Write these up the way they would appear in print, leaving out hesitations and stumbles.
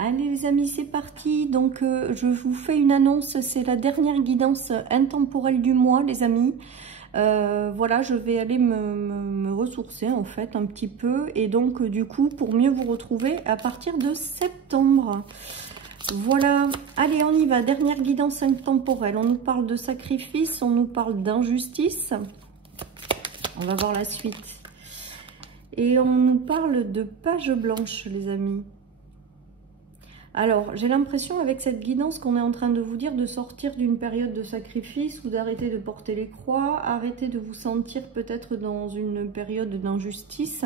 Allez les amis, c'est parti. Donc je vous fais une annonce, c'est la dernière guidance intemporelle du mois les amis. Voilà, je vais aller me ressourcer en fait un petit peu. Et donc du coup, pour mieux vous retrouver à partir de septembre. Voilà, allez on y va, dernière guidance intemporelle. On nous parle de sacrifice, on nous parle d'injustice. On va voir la suite. Et on nous parle de page blanche les amis. Alors, j'ai l'impression avec cette guidance qu'on est en train de vous dire de sortir d'une période de sacrifice ou d'arrêter de porter les croix, arrêter de vous sentir peut-être dans une période d'injustice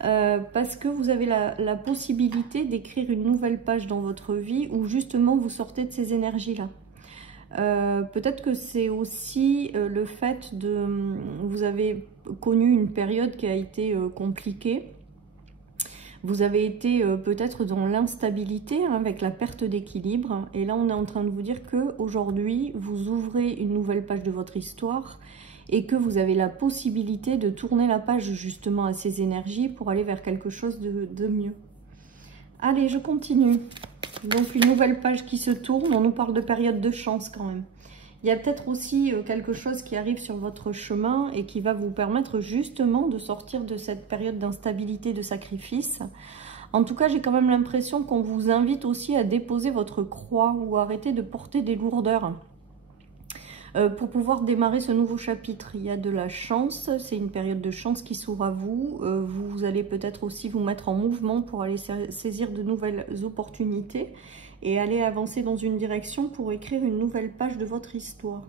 parce que vous avez la possibilité d'écrire une nouvelle page dans votre vie où justement vous sortez de ces énergies-là. Peut-être que c'est aussi le fait de... Vous avez connu une période qui a été compliquée. Vous avez été peut-être dans l'instabilité avec la perte d'équilibre. Et là, on est en train de vous dire qu'aujourd'hui, vous ouvrez une nouvelle page de votre histoire et que vous avez la possibilité de tourner la page justement à ces énergies pour aller vers quelque chose de mieux. Allez, je continue. Donc, une nouvelle page qui se tourne. On nous parle de période de chance quand même. Il y a peut-être aussi quelque chose qui arrive sur votre chemin et qui va vous permettre justement de sortir de cette période d'instabilité, de sacrifice. En tout cas, j'ai quand même l'impression qu'on vous invite aussi à déposer votre croix ou arrêter de porter des lourdeurs pour pouvoir démarrer ce nouveau chapitre. Il y a de la chance, c'est une période de chance qui s'ouvre à vous. Vous allez peut-être aussi vous mettre en mouvement pour aller saisir de nouvelles opportunités et aller avancer dans une direction pour écrire une nouvelle page de votre histoire.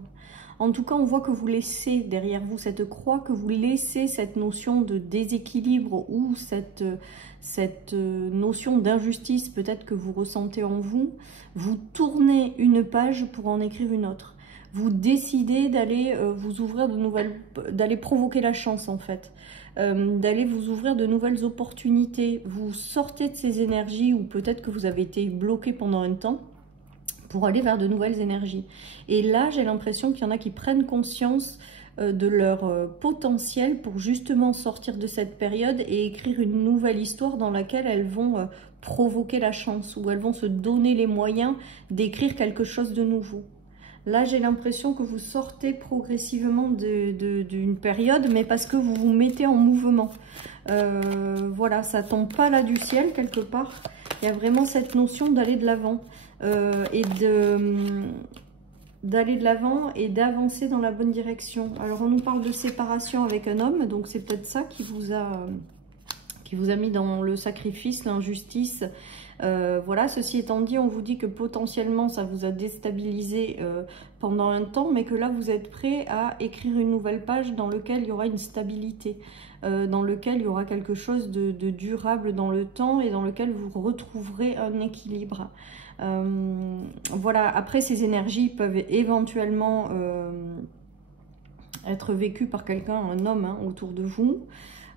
En tout cas, on voit que vous laissez derrière vous cette croix, que vous laissez cette notion de déséquilibre ou cette notion d'injustice peut-être que vous ressentez en vous. Vous tournez une page pour en écrire une autre. Vous décidez d'aller vous ouvrir de nouvelles, d'aller provoquer la chance en fait. D'aller vous ouvrir de nouvelles opportunités. Vous sortez de ces énergies où peut-être que vous avez été bloqué pendant un temps pour aller vers de nouvelles énergies. Et là, j'ai l'impression qu'il y en a qui prennent conscience de leur potentiel pour justement sortir de cette période et écrire une nouvelle histoire dans laquelle elles vont provoquer la chance, où elles vont se donner les moyens d'écrire quelque chose de nouveau. Là, j'ai l'impression que vous sortez progressivement d'une période, mais parce que vous vous mettez en mouvement. Voilà, ça tombe pas là du ciel, quelque part. Il y a vraiment cette notion d'aller de l'avant et d'avancer dans la bonne direction. Alors, on nous parle de séparation avec un homme, donc c'est peut-être ça qui vous a mis dans le sacrifice, l'injustice. Voilà, ceci étant dit, on vous dit que potentiellement ça vous a déstabilisé pendant un temps, mais que là vous êtes prêt à écrire une nouvelle page dans laquelle il y aura une stabilité, dans lequel il y aura quelque chose de durable dans le temps et dans lequel vous retrouverez un équilibre. Voilà, après ces énergies peuvent éventuellement être vécues par quelqu'un, un homme autour de vous.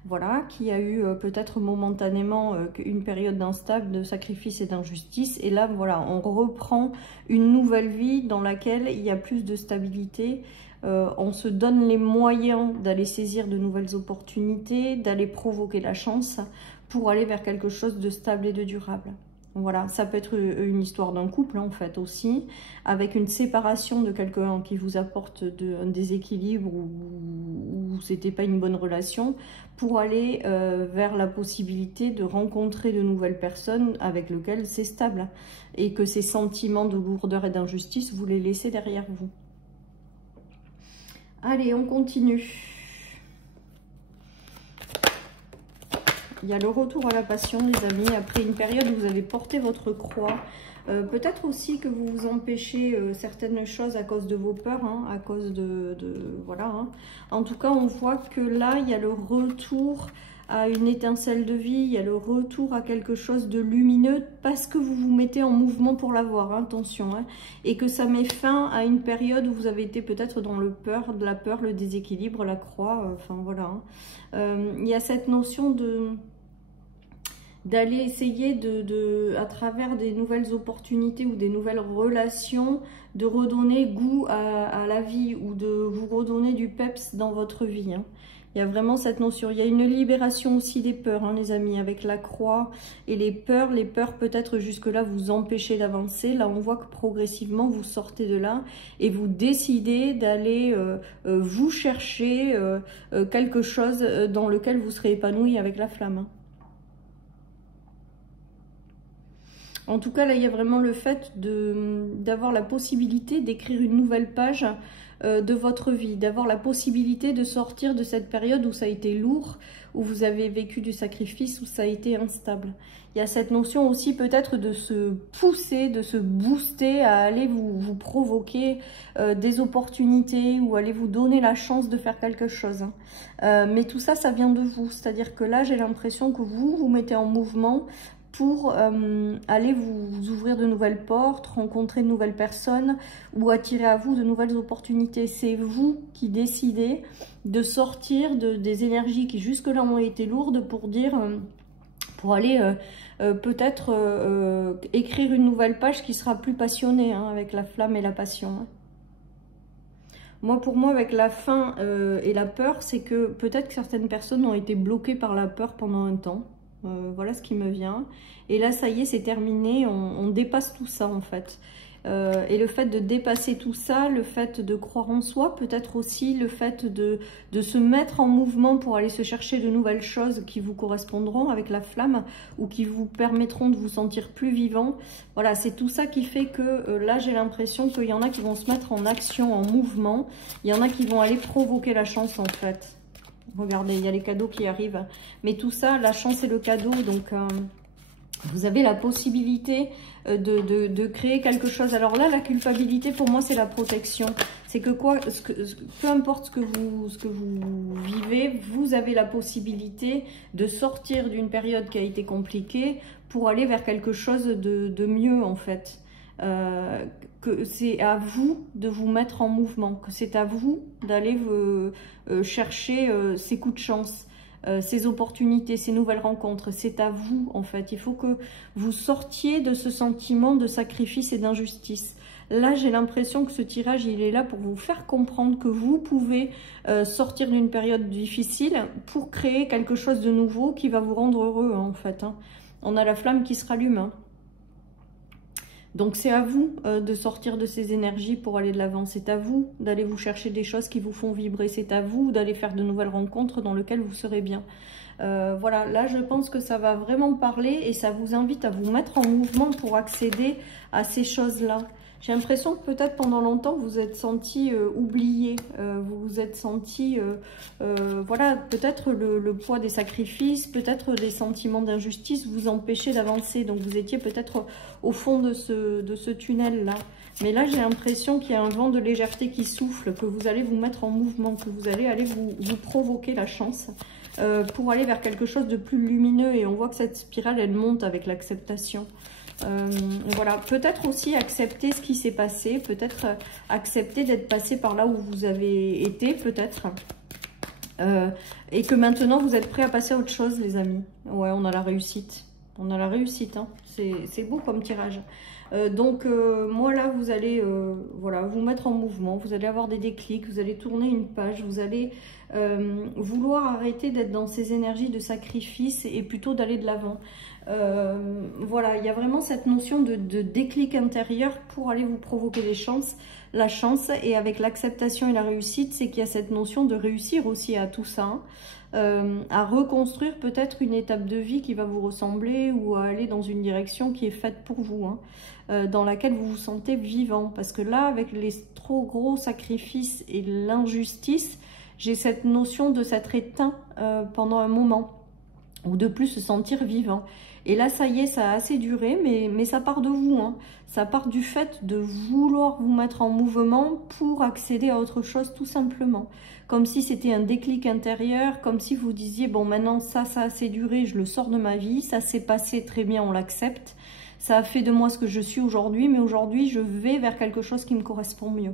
Voilà, qui a eu peut-être momentanément une période d'instable, de sacrifice et d'injustice. Et là, voilà, on reprend une nouvelle vie dans laquelle il y a plus de stabilité. On se donne les moyens d'aller saisir de nouvelles opportunités, d'aller provoquer la chance pour aller vers quelque chose de stable et de durable. Voilà, ça peut être une histoire d'un couple en fait aussi, avec une séparation de quelqu'un qui vous apporte un déséquilibre ou c'était pas une bonne relation, pour aller vers la possibilité de rencontrer de nouvelles personnes avec lesquelles c'est stable et que ces sentiments de lourdeur et d'injustice, vous les laissez derrière vous. Allez, on continue. Il y a le retour à la passion, les amis, après une période où vous avez porté votre croix. Peut-être aussi que vous vous empêchez certaines choses à cause de vos peurs, à cause voilà. En tout cas, on voit que là, il y a le retour à une étincelle de vie, il y a le retour à quelque chose de lumineux parce que vous vous mettez en mouvement pour l'avoir, attention. Et que ça met fin à une période où vous avez été peut-être dans la peur, le déséquilibre, la croix, enfin voilà. Il y a cette notion d'aller essayer à travers des nouvelles opportunités ou des nouvelles relations, de redonner goût à la vie ou de vous redonner du peps dans votre vie. Il y a vraiment cette notion. Il y a une libération aussi des peurs, hein, les amis, avec la croix et les peurs peut-être jusque-là vous empêcher d'avancer. Là, on voit que progressivement, vous sortez de là et vous décidez d'aller vous chercher quelque chose dans lequel vous serez épanoui avec la flamme. Hein. En tout cas, là, il y a vraiment le fait d'avoir la possibilité d'écrire une nouvelle page de votre vie, d'avoir la possibilité de sortir de cette période où ça a été lourd, où vous avez vécu du sacrifice, où ça a été instable. Il y a cette notion aussi peut-être de se pousser, de se booster à aller vous provoquer des opportunités ou aller vous donner la chance de faire quelque chose. Hein. Mais tout ça, ça vient de vous. C'est-à-dire que là, j'ai l'impression que vous mettez en mouvement pour aller vous ouvrir de nouvelles portes, rencontrer de nouvelles personnes ou attirer à vous de nouvelles opportunités. C'est vous qui décidez de sortir des énergies qui jusque-là ont été lourdes pour dire, pour aller peut-être écrire une nouvelle page qui sera plus passionnée, hein, avec la flamme et la passion. Hein. Pour moi, avec la faim et la peur, c'est que peut-être que certaines personnes ont été bloquées par la peur pendant un temps. Voilà ce qui me vient. Et là, ça y est, c'est terminé. On dépasse tout ça, en fait. Et le fait de dépasser tout ça, le fait de croire en soi, peut-être aussi le fait de se mettre en mouvement pour aller se chercher de nouvelles choses qui vous correspondront avec la flamme ou qui vous permettront de vous sentir plus vivant. Voilà, c'est tout ça qui fait que là, j'ai l'impression qu'il y en a qui vont se mettre en action, en mouvement. Il y en a qui vont aller provoquer la chance, en fait. Regardez, il y a les cadeaux qui arrivent. Mais tout ça, la chance et le cadeau, donc vous avez la possibilité de créer quelque chose. Alors là, la culpabilité, pour moi, c'est la protection. C'est que peu importe ce que vous vivez, vous avez la possibilité de sortir d'une période qui a été compliquée pour aller vers quelque chose de mieux, en fait. Que c'est à vous de vous mettre en mouvement, que c'est à vous d'aller chercher ces coups de chance, ces opportunités, ces nouvelles rencontres. C'est à vous, en fait. Il faut que vous sortiez de ce sentiment de sacrifice et d'injustice. Là, j'ai l'impression que ce tirage, il est là pour vous faire comprendre que vous pouvez sortir d'une période difficile pour créer quelque chose de nouveau qui va vous rendre heureux, hein, en fait. Hein. On a la flamme qui se rallume, hein. Donc c'est à vous de sortir de ces énergies pour aller de l'avant. C'est à vous d'aller vous chercher des choses qui vous font vibrer. C'est à vous d'aller faire de nouvelles rencontres dans lesquelles vous serez bien. Voilà, là je pense que ça va vraiment parler et ça vous invite à vous mettre en mouvement pour accéder à ces choses-là. J'ai l'impression que peut-être pendant longtemps vous vous êtes senti oublié, vous vous êtes senti, voilà, peut-être le poids des sacrifices, peut-être des sentiments d'injustice vous empêchaient d'avancer. Donc vous étiez peut-être au fond de ce tunnel-là. Mais là j'ai l'impression qu'il y a un vent de légèreté qui souffle, que vous allez vous mettre en mouvement, que vous allez vous provoquer la chance pour aller vers quelque chose de plus lumineux. Et on voit que cette spirale, elle monte avec l'acceptation. Voilà, peut-être aussi accepter ce qui s'est passé, peut-être accepter d'être passé par là où vous avez été, peut-être, et que maintenant vous êtes prêts à passer à autre chose, les amis. Ouais, on a la réussite, hein. C'est beau comme tirage. Donc moi là, vous allez voilà, vous mettre en mouvement, vous allez avoir des déclics, vous allez tourner une page, vous allez vouloir arrêter d'être dans ces énergies de sacrifice et plutôt d'aller de l'avant. Voilà, il y a vraiment cette notion de déclic intérieur pour aller vous provoquer la chance, et avec l'acceptation et la réussite, c'est qu'il y a cette notion de réussir aussi à tout ça, à reconstruire peut-être une étape de vie qui va vous ressembler ou à aller dans une direction qui est faite pour vous, hein, dans laquelle vous vous sentez vivant. Parce que là, avec les trop gros sacrifices et l'injustice, j'ai cette notion de s'être éteint pendant un moment, ou de plus se sentir vivant. Et là, ça y est, ça a assez duré, mais ça part de vous, hein. Ça part du fait de vouloir vous mettre en mouvement pour accéder à autre chose, tout simplement. Comme si c'était un déclic intérieur, comme si vous disiez, bon, maintenant, ça a assez duré, je le sors de ma vie, ça s'est passé très bien, on l'accepte. Ça a fait de moi ce que je suis aujourd'hui, mais aujourd'hui, je vais vers quelque chose qui me correspond mieux.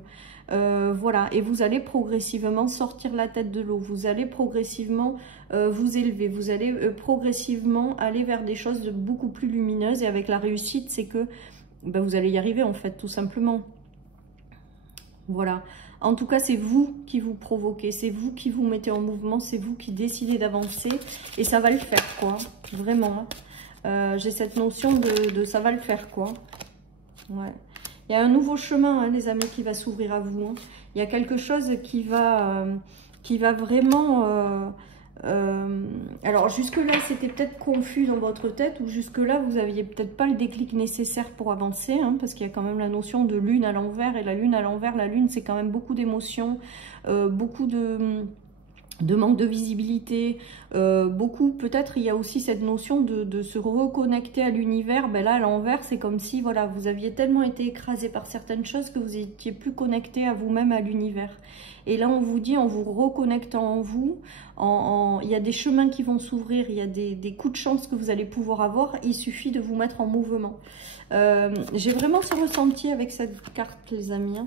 Voilà, et vous allez progressivement sortir la tête de l'eau, vous allez progressivement vous élever, vous allez progressivement aller vers des choses de beaucoup plus lumineuses. Et avec la réussite, c'est que ben, vous allez y arriver, en fait, tout simplement. Voilà. En tout cas, c'est vous qui vous provoquez, c'est vous qui vous mettez en mouvement, c'est vous qui décidez d'avancer. Et ça va le faire, quoi. Vraiment. J'ai cette notion de ça va le faire, quoi. Ouais. Il y a un nouveau chemin, hein, les amis, qui va s'ouvrir à vous. Hein. Il y a quelque chose qui va vraiment... alors, jusque-là, c'était peut-être confus dans votre tête, ou jusque-là, vous n'aviez peut-être pas le déclic nécessaire pour avancer, hein, parce qu'il y a quand même la notion de lune à l'envers, et la lune à l'envers, la lune, c'est quand même beaucoup d'émotions, beaucoup de manque de visibilité, beaucoup, peut-être il y a aussi cette notion de se reconnecter à l'univers. Ben là, à l'envers, c'est comme si voilà, vous aviez tellement été écrasé par certaines choses que vous n'étiez plus connecté à vous-même, à l'univers. Et là, on vous dit, en vous reconnectant en vous, il y a des chemins qui vont s'ouvrir, il y a des coups de chance que vous allez pouvoir avoir, il suffit de vous mettre en mouvement. J'ai vraiment ce ressenti avec cette carte, les amis, hein.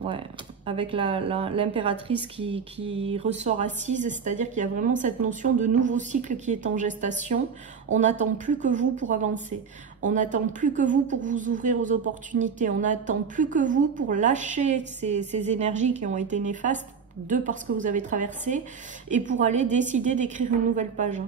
Ouais, avec l'impératrice qui ressort assise, c'est-à-dire qu'il y a vraiment cette notion de nouveau cycle qui est en gestation. On n'attend plus que vous pour avancer. On n'attend plus que vous pour vous ouvrir aux opportunités. On n'attend plus que vous pour lâcher ces énergies qui ont été néfastes, de parce que vous avez traversé, et pour aller décider d'écrire une nouvelle page.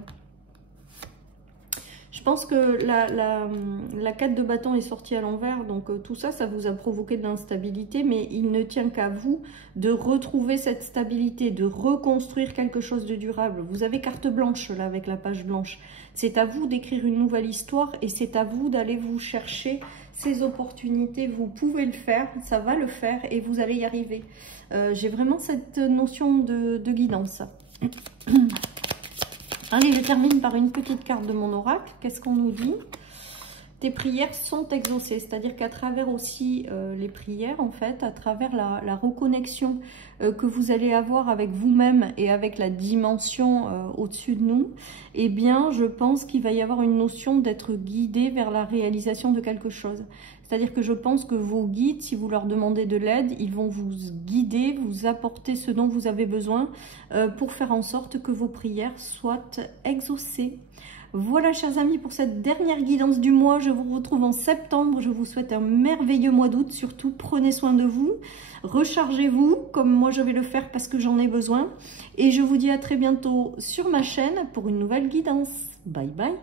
Je pense que la 4 de bâton est sortie à l'envers, donc tout ça, ça vous a provoqué de l'instabilité, mais il ne tient qu'à vous de retrouver cette stabilité, de reconstruire quelque chose de durable. Vous avez carte blanche là avec la page blanche. C'est à vous d'écrire une nouvelle histoire et c'est à vous d'aller vous chercher ces opportunités. Vous pouvez le faire, ça va le faire et vous allez y arriver. J'ai vraiment cette notion de guidance. Allez, je termine par une petite carte de mon oracle. Qu'est-ce qu'on nous dit? Tes prières sont exaucées, c'est-à-dire qu'à travers aussi les prières, en fait, à travers la reconnexion que vous allez avoir avec vous-même et avec la dimension au-dessus de nous, eh bien, je pense qu'il va y avoir une notion d'être guidé vers la réalisation de quelque chose. C'est-à-dire que je pense que vos guides, si vous leur demandez de l'aide, ils vont vous guider, vous apporter ce dont vous avez besoin pour faire en sorte que vos prières soient exaucées. Voilà, chers amis, pour cette dernière guidance du mois. Je vous retrouve en septembre. Je vous souhaite un merveilleux mois d'août. Surtout, prenez soin de vous. Rechargez-vous, comme moi je vais le faire parce que j'en ai besoin. Et je vous dis à très bientôt sur ma chaîne pour une nouvelle guidance. Bye bye.